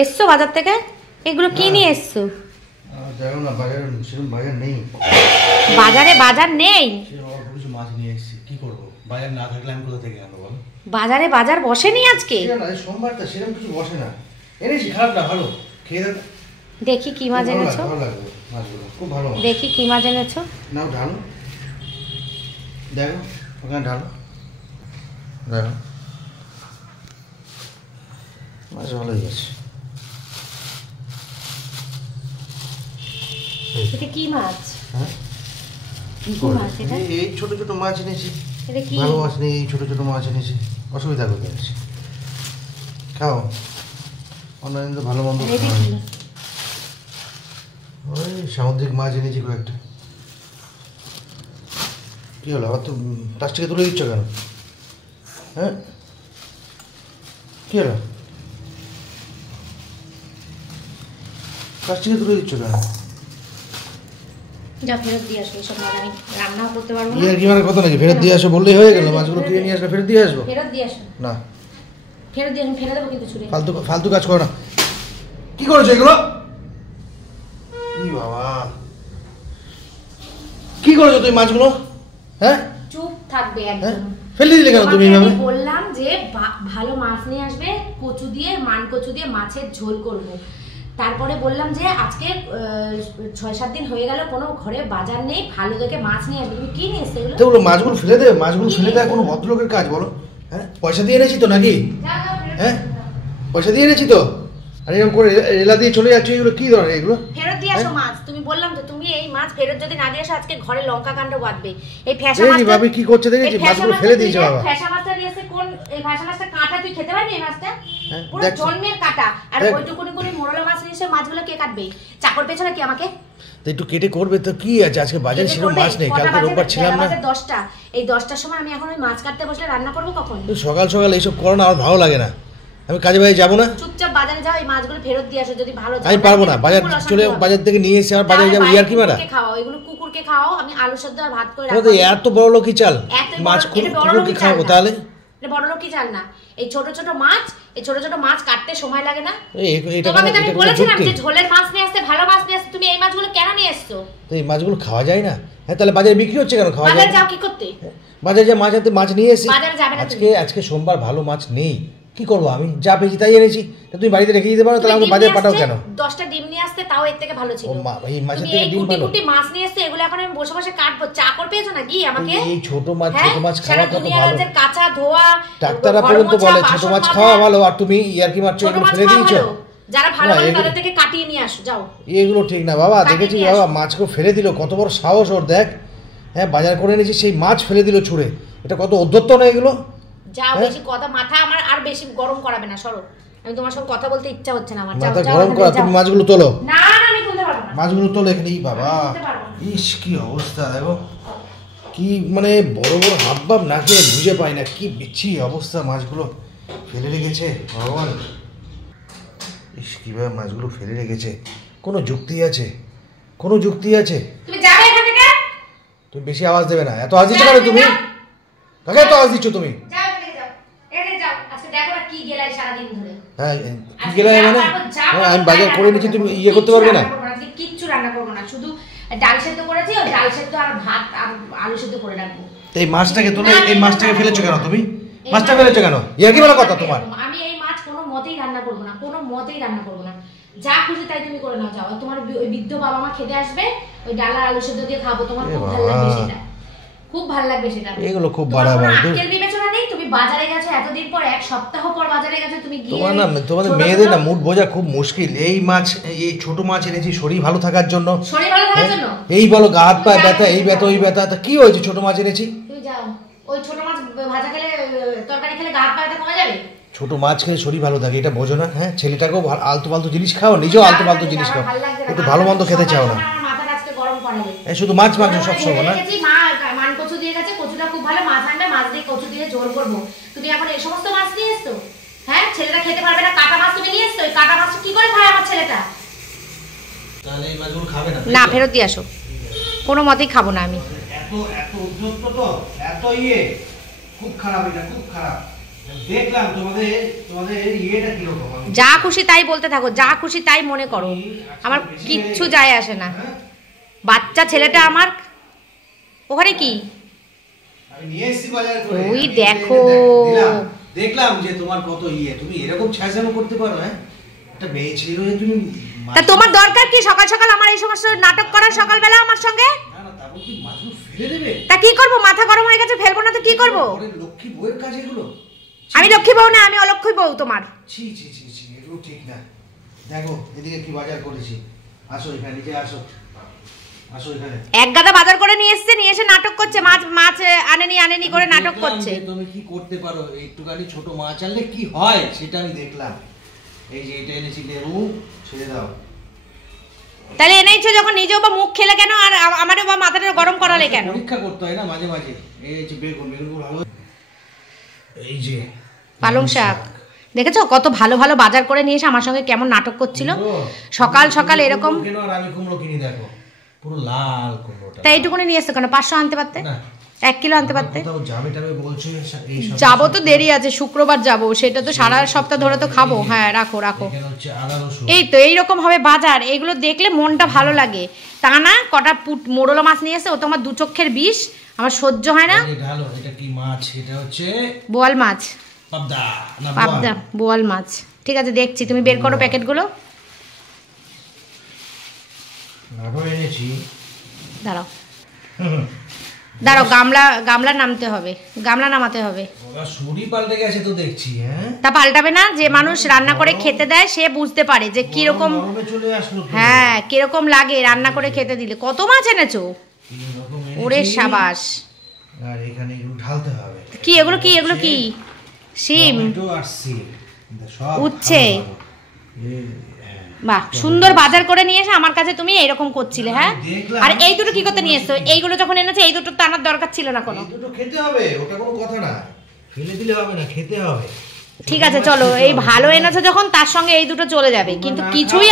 এসছো বাজার থেকে? এগুলো কি নিয়ে এসছো? জানো না বাজারে সেরকম বাজার নেই। বাজারে বাজার নেই? অল্প কিছু মাছ নিয়ে এসেছি, কি করবো? বাজার না থাকলে আমি কোথা থেকে আনবো বলো? বাজারে বাজার বসেনি আজকে? সোমবারটা সেরকম কিছু বসে না। এনেছি, খারাপ না, ভালো খেয়ে দেখ। দেখি কি মাছ এনেছো। ভালো লাগবে মাছগুলো, খুব ভালো। দেখি কি মাছ এনেছো। নাও ঢালো, দেখো ওখানে ঢালো, দেখো মাছ ভালোই আছে। এটা কি মাছ? হ্যাঁ কি মাছ এটা? এই ছোট ছোট মাছ এনেছি। এটা কি? ভালো মাছ নেই, এই ছোট ছোট মাছ এনেছি। অসুবিধা কোথায় আছে? খাও, অন্যদিন তো ভালো মন্দ খাওয়া। ওই সামুদ্রিক মাছ এনেছি কয়েকটা। কি হলো আবার? তো প্লাস্টিকে তুলে দিচ্ছ কেন? হ্যাঁ কি হলো? প্লাস্টিকে তুলে দিচ্ছ কেন? যা ফেরত দিয়ে আসো, এসব মাছ আমি রান্নাও করতে পারবো না। কি মানে কথা নাকি? ফেরত দিয়ে আসো বললেই হয়ে গেল? মাছগুলো কিনে নিয়ে আসলে ফেরত দিয়ে আসবো? ফেরত দিয়ে আসো না, ফেরত দিয়ে আমি ফেলে দেবো কিন্তু ছুঁড়ে। ফালতু কাজ করো না। কি করেছো এগুলো? কি বাবা, কি করেছো তুমি মাছগুলো? হ্যাঁ চুপ থাকবে একদম। ফেলে দিলে কেন তুমি এইভাবে? বললাম যে ভালো মাছ নিয়ে আসবে, কচু দিয়ে, মান কচু দিয়ে মাছের ঝোল করব। তারপরে বললাম যে আজকে 6-7 দিন হয়ে গেল কোনো ঘরে বাজার নেই, ভালো দেখে মাছ নিয়ে আসবে। তুমি কি নিয়ে এসছো এগুলো? তো মাছগুলো ফেলে দেবে? মাছগুলো ফেলে দেওয়া কোনো ভদ্রলোকের কাজ বলো? হ্যাঁ পয়সা দিয়ে এনেছি তো নাকি? হ্যাঁ পয়সা দিয়ে এনেছি তো, আর এরকম করে এলা দিয়ে চলে যাচ্ছে। এগুলো কি ধরনের? এগুলো ফেরত দিয়ে আসো মাছ। তুমি বললাম তো, তুমি এই মাছ ফেরত যদি না দিয়ে আসো আজকে ঘরে লঙ্কা কাণ্ড বাঁধবে। এই ফ্যাশা মাছটা ভাবি কি করছে দেখেছি? মাছগুলো ফেলে দিয়েছে বাবা। ফ্যাশা মাছটা দিয়েছে কোন? এই ফ্যাশা মাছটা কাটা তুই খেতে পারবি? এই মাছটা পুরো জন্মের কাটা। আর ওইটুকুনি করে মোরলা মাছ নিয়েছে, মাছগুলো কে কাটবে? চাকর পেছনে কি আমাকে? তো একটু কেটে করবে তো কি আছে? আজকে বাজারে সেরকম মাছ নেই, কালকে রোববার ছিলাম না। 10টা, এই 10টার সময় আমি এখন ওই মাছ কাটতে বসলে রান্না করবো কখন? সকাল সকাল এইসব করো না, আমার ভালো লাগে না। আমি কাজে বাইরে যাবো না। চুপচাপ বাজারে যাও, এই মাছগুলো ফেরত দিয়ে আসো যদি ভালো। আমি পারবো না, বাজার চলে বাজার থেকে নিয়ে এসে আর বাজারে যাবো? ইয়ার কি মারা? খাওয়াও এগুলো, কুকুরকে খাওয়াও। আমি আলু সেদ্ধ আর ভাত করে রাখবো। এত বড় লোকই চাল মাছ কুকুরকে খাওয়াবো? তাহলে এটা বড় লোকই চাল না। এই ছোট ছোট মাছ, এই ছোট ছোট মাছ কাটতে সময় লাগে না? এটা তোমাকে আমি বলেছিলাম যে ঝোলের মাছ নিয়ে আসতে, ভালো মাছ নিয়ে আসতে। তুমি এই মাছগুলো কেন নিয়ে এসছো? তো এই মাছগুলো খাওয়া যায় না? হ্যাঁ তাহলে বাজারে বিক্রি হচ্ছে কেন? খাওয়া যায়? বাজারে যাও কি করতে? বাজারে যে মাছ নিয়ে এসেছি। বাজারে যাবে না আজকে সোমবার, ভালো মাছ নেই, কি করবো? আমি যা পেয়েছি তাই এনেছি। তুমি বাড়িতে রেখে দিতে পারো, তাহলে আমাকে বাজারে পাঠাও কেন? 10টা ডিম নিয়ে আসতে, তাও এর থেকে ভালো ছিল। ও মা, এই মাছের থেকে ডিম ভালো? কুটি মাছ নিয়ে আসতে, এগুলো এখন আমি বসে বসে কাটবো। চাকর পেয়েছো নাকি আমাকে? এই ছোট মাছ খাওয়া কত ভালো। কাঁচা ধোয়া, ডাক্তাররা পর্যন্ত বলে ছোট মাছ খাওয়া ভালো, আর তুমি ইয়ার কি মাছ এগুলো ফেলে দিয়েছো। যারা ভালো ভালো তাদের থেকে কাটিয়ে নিয়ে আসো যাও। এগুলো ঠিক না বাবা, দেখেছি বাবা মাছকে ফেলে দিল, কত বড় সাহস ওর। দেখ, হ্যাঁ বাজার করে এনেছি, সেই মাছ ফেলে দিল ছুঁড়ে। এটা কত অধ্যত্ত না এগুলো? যাও, বেশি কথা মাথা আমার আর বেশি গরম করাবে না, সরো। আমি তোমার সঙ্গে কথা বলতে ইচ্ছা হচ্ছে না আমার। মাথা গরম করা? তুমি মাছগুলো তোলো। না না, আমি তুলতে পারবো না। মাছগুলো তোলো এখানে। বাবা ইস কি অবস্থা দেখো, কি মানে বড় বড় হাবভাব না খেয়ে বুঝে পাই না, কি বিচ্ছি অবস্থা। মাছগুলো ফেলে রেখেছে ভগবান, ইস কিভাবে মাছগুলো ফেলে রেখেছে। কোনো যুক্তি আছে? কোনো যুক্তি আছে? তুমি যাবে এখান থেকে। তুমি বেশি আওয়াজ দেবে না। এত আওয়াজ দিচ্ছ কেন তুমি? কাকে এত আওয়াজ দিচ্ছ তুমি? যাও এখান থেকে, যাও এখানে যাও। আজকে দেখো না কি গেলাই সারা দিন ধরে। হ্যাঁ কি গেলাই মানে? আমি বাজার করে নিচ্ছি, তুমি ইয়ে করতে পারবে না? কিচ্ছু রান্না করবো না, শুধু ডাল সেদ্ধ করেছি, ওই ডাল সেদ্ধ আর ভাত আর আলু সেদ্ধ করে রাখবো। এই মাছটাকে তোলে, এই মাছটাকে ফেলেছো কেন তুমি? মাছটা ফেলেছো কেন? ইয়া কি বলা কথা তোমার? আমি এই মাছ কোনো মতেই রান্না করবো না, কোনো মতেই রান্না করবো না। যা খুশি তাই তুমি করে নাও, যাও। তোমার ওই বৃদ্ধ বাবা মা খেতে আসবে, ওই ডাল আর আলু সেদ্ধ দিয়ে খাবো। তোমার খুব ভালো লাগবে সেটা, খুব ভালো লাগবে সেটা। এগুলো খুব বাড়াবাড়ি। আজকের বিবেচনা নেই? তুমি বাজারে গেছো এতদিন পর, এক সপ্তাহ পর বাজারে গেছো তুমি গিয়ে। তোমাদের মেয়েদের না মুড বোঝা খুব মুশকিল। এই মাছ, এই ছোট মাছ এনেছি শরীর ভালো থাকার জন্য। শরীর ভালো থাকার জন্য? এই বলো গা হাত পা ব্যথা, এই ব্যথা ওই ব্যথা। তা কি হয়েছে? ছোট মাছ এনেছি। তুমি যাও, ওই ছোট মাছ ভাজা খেলে, তরকারি খেলে গা হাত পা ব্যথা কমে যাবে। ছোট মাছ খেলে শরীর ভালো থাকে, এটা বোঝো না? হ্যাঁ ছেলেটাকেও আলতু ফালতু জিনিস খাও, নিজেও আলতু ফালতু জিনিস খাও, একটু ভালো মন্দ খেতে চাও না। এই শুধু মাছ মাংস সব সময় না। মান কচু দিয়ে গেছে, কচুটা খুব ভালো। মাছ আনবে, মাছ দিয়ে কচু দিয়ে ঝোল করবো। তুমি এখন এই সমস্ত মাছ নিয়ে এসছো? হ্যাঁ ছেলেটা খেতে পারবে না, কাটা মাছ তুমি নিয়ে এসছো। কাটা মাছ কি করে খায় আমার ছেলেটা? তাহলে এই মাছগুলো খাবে না? না, ফেরত দিয়ে আসো। কোনো মতেই খাবো না আমি। এত এত উদ্যত তো, এত ইয়ে, খুব খারাপ, এটা খুব খারাপ। দেখলাম তোমাদের ইয়েটা কিরকম। যা খুশি তাই বলতে থাকো, যা খুশি তাই মনে করো, আমার কিচ্ছু যায় আসে না। বাচ্চা ছেলেটা আমার ওখানে কি আমি নিয়ে এসেছি বাজার করে। ওই দেখো দেখলাম যে তোমার কত ইয়ে, তুমি এরকম ছাইজানো করতে পারো। হ্যাঁ, একটা মেয়ে ছিল তুমি। তা তোমার দরকার কি সকাল সকাল আমার এই সমস্ত নাটক করার সকালবেলা আমার সঙ্গে? না না, তারপর কি মাছগুলো ফেলে দেবে? তা কি করব, মাথা গরম হয়ে গেছে, ফেলবো না তো কি করব? লক্ষ্মী বউয়ের কাজ এগুলো। আমি লক্ষ্মী বউ না, আমি অলক্ষ্মী বউ তোমার। ছি ছি ছি ছি, এগুলো ঠিক না। দেখো এদিকে কি বাজার করেছি। আসো এখানে, নিচে আসো, আসো এখানে। এক গাদা বাজার করে নিয়ে এসেছে, নিয়ে এসে নাটক করছে, মাছ আনেনি করে নাটক করছে। তুমি কি করতে পারো, একটুখানি ছোট মাছ আনলে কি হয় সেটা আমি দেখলাম। এই যে এটা এনেছি, লেবু ছেড়ে দাও। তাহলে এনেইছো যখন নিজেও বা মুখ খেলে কেন, আর আমারও বা মাথাটা গরম করালে কেন? পরীক্ষা করতে হয় না মাঝে মাঝে। এই যে বেগুন ভালো। এই যে পালং শাক দেখেছো, কত ভালো ভালো বাজার করে নিয়ে এসে আমার সঙ্গে কেমন নাটক করছিল। সকাল সকাল এরকম। আমি কুমড়ো কিনি, দেখো পুরো লাল কুমড়োটা। তাই এইটুকুনি নিয়ে এসছো কেন? 500 আনতে পারতে, 1 কিলো আনতে পারতে। যাবো তো দেরি আছে, শুক্রবার যাবো, সেটা তো সারা সপ্তাহ ধরে তো খাবো। হ্যাঁ রাখো রাখো। এই তো এইরকম হবে বাজার, এইগুলো দেখলে মনটা ভালো লাগে। তা না কটা মোড়লা মাছ নিয়ে এসে, ও তো আমার 2 চোখের বিষ, আমার সহ্য হয় না। এটা কি মাছ? এটা হচ্ছে বোয়াল মাছ। পাবদা বোয়াল মাছ। ঠিক আছে দেখছি, তুমি বের করো প্যাকেটগুলো। দাঁড়াও দাঁড়াও, গামলা নামতে হবে, গামলা নামাতে হবে। শরীর পাল্টে গেছে তো দেখছি। হ্যাঁ, তা পাল্টাবে না? যে মানুষ রান্না করে খেতে দেয় সে বুঝতে পারে যে কিরকম। হ্যাঁ, কিরকম লাগে রান্না করে খেতে দিলে। কত মাছ এনেছো? ওরে সাবাস। আর এখানে এগুলো ঢালতে হবে। কি এগুলো? কি এগুলো? কি শিম, উচ্ছে? বাহ, সুন্দর বাজার করে নিয়ে এসে আমার কাছে তুমি এরকম করছিলে। হ্যাঁ, আর এই দুটো কি করতে নিয়ে এসছো? এইগুলো যখন এনেছে এই দুটো তো আনার দরকার ছিল না কোনো। দুটো খেতে হবে, ওটা কোনো কথা না, ফেলে দিলে হবে না, খেতে হবে। ঠিক আছে চলো, এই ভালো এনেছো যখন তার সঙ্গে এই দুটো চলে যাবে। কিন্তু কিছুই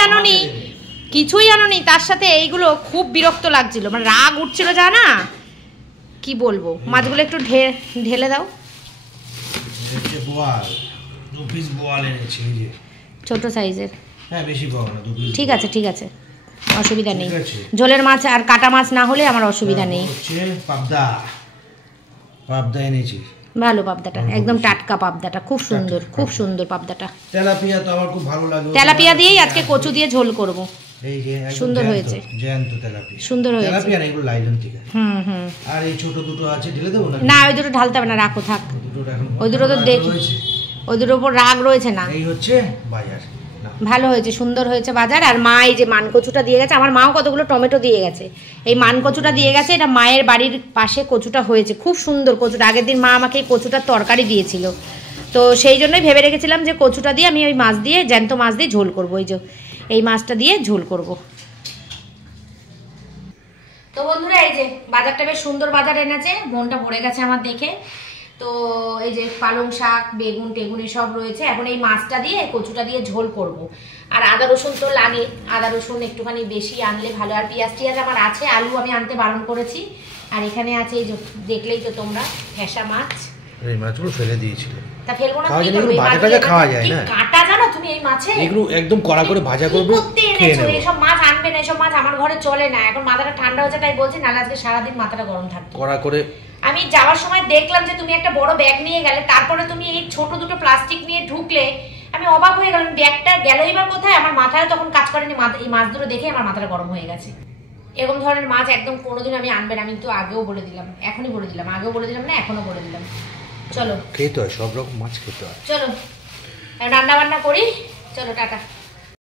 আনোনি তার সাথে এইগুলো। খুব বিরক্ত লাগছিল, মানে রাগ উঠছিল যা না কি বলবো। মাছগুলো একটু ঢেলে দাও। বোয়াল 2 পিস বোয়াল এনেছি, এই যে ছোট সাইজের। হ্যাঁ, বেশি বড় না, 2 পিস। ঠিক আছে অসুবিধা নেই। ঝোলের মাছ আর কাটা মাছ না হলে আমার অসুবিধা নেই। পাবদা এনেছি, ভালো পাবদাটা, একদম টাটকা পাবদাটা, খুব সুন্দর পাবদাটা। তেলাপিয়া তো আমার খুব ভালো লাগে, তেলাপিয়া দিয়েই আজকে কচু দিয়ে ঝোল করব। এই যে সুন্দর হয়েছে, জ্যান্ত তেলাপিয়া, সুন্দর হয়েছে। তেলাপিয়া না, এগুলো লাইলন, ঠিক আছে। আর এই ছোট দুটো আছে, ঢেলে দেবো না? না, ওই দুটো ঢালতে হবে না, রাখো থাক। ওই দুটো তো দেখি, ওই দুটোর উপর রাগ রয়েছে না। এই হচ্ছে বাজার, ভালো হয়েছে, সুন্দর হয়েছে বাজার। আর মা এই যে মানকচুটা দিয়ে গেছে, আমার মাও কতগুলো টমেটো দিয়ে গেছে। এই মানকচুটা দিয়ে গেছে, এটা মায়ের বাড়ির পাশে কচুটা হয়েছে, খুব সুন্দর কচুটা। আগের দিন মা আমাকে এই কচুটার তরকারি দিয়েছিল, তো সেই জন্যই ভেবে রেখেছিলাম যে কচুটা দিয়ে আমি ওই মাছ দিয়ে, জ্যান্ত মাছ দিয়ে ঝোল করবো। এই যে এই মাছটা দিয়ে ঝোল করব। তো বন্ধুরা, এই যে বাজারটা বেশ সুন্দর বাজার এনেছে, মনটা ভরে গেছে আমার দেখে। তো এই যে পালং শাক, বেগুন টেগুন সব রয়েছে। এখন এই মাছটা দিয়ে, কচুটা দিয়ে ঝোল করব। আর আদা রসুন তো লাগে, আদা রসুন একটুখানি বেশি আনলে ভালো। আর পেঁয়াজ টিয়াজ আমার আছে, আলু আমি আনতে বারণ করেছি। আর এখানে আছে এই যে দেখলেই তো তোমরা, ফ্যাসা মাছ। এই মাছগুলো ফেলে দিয়েছিল, তা ফেলবো না? ভাজা খাওয়া যায় না, কাটা জানো তুমি এই মাছে? এগুলো একদম কড়া করে ভাজা করবে, খেয়ে নেব। এইসব মাছ আনবে না, এইসব মাছ আমার ঘরে চলে না। এখন মাথাটা ঠান্ডা হয়েছে তাই বলছি, নাহলে আজকে সারাদিন মাথাটা গরম থাকবে। কড়া করে। আমি যাওয়ার সময় দেখলাম যে তুমি একটা বড় ব্যাগ নিয়ে গেলে, তারপরে তুমি এই ছোট দুটো প্লাস্টিক নিয়ে ঢুকলে। আমি অবাক হয়ে গেলাম, ব্যাগটা গেল এবার কোথায়? আমার মাথায় তখন কাজ করেনি, এই মাছ দুটো দেখে আমার মাথাটা গরম হয়ে গেছে। এরকম ধরনের মাছ একদম কোনোদিন আমি আনবে না। আমি তো আগেও বলে দিলাম, এখনই বলে দিলাম, আগেও বলে দিলাম না, এখনো বলে দিলাম। চলো, খেতে হয়, সব রকম মাছ খেতে হয়। চলো রান্না বান্না করি, চলো টাটা।